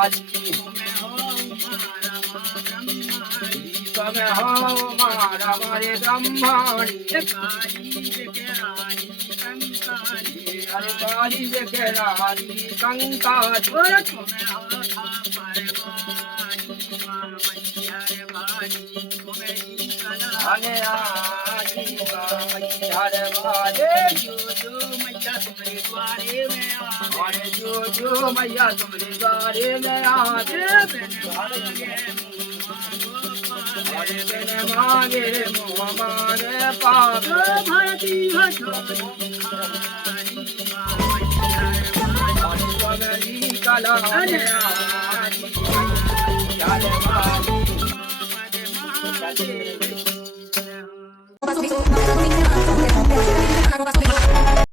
केरारी તમે હો મારા મારે બ્રહ્માણી અરે કાળી જે કેરારી કંકા અને આજી હરે વારે જો મૈયા તુમરે દ્વારે મે આરે જો મૈયા તુમરે દ્વારે મે આરે બેન માગે મોહમાને પાપ ભારતી હરી કલા અને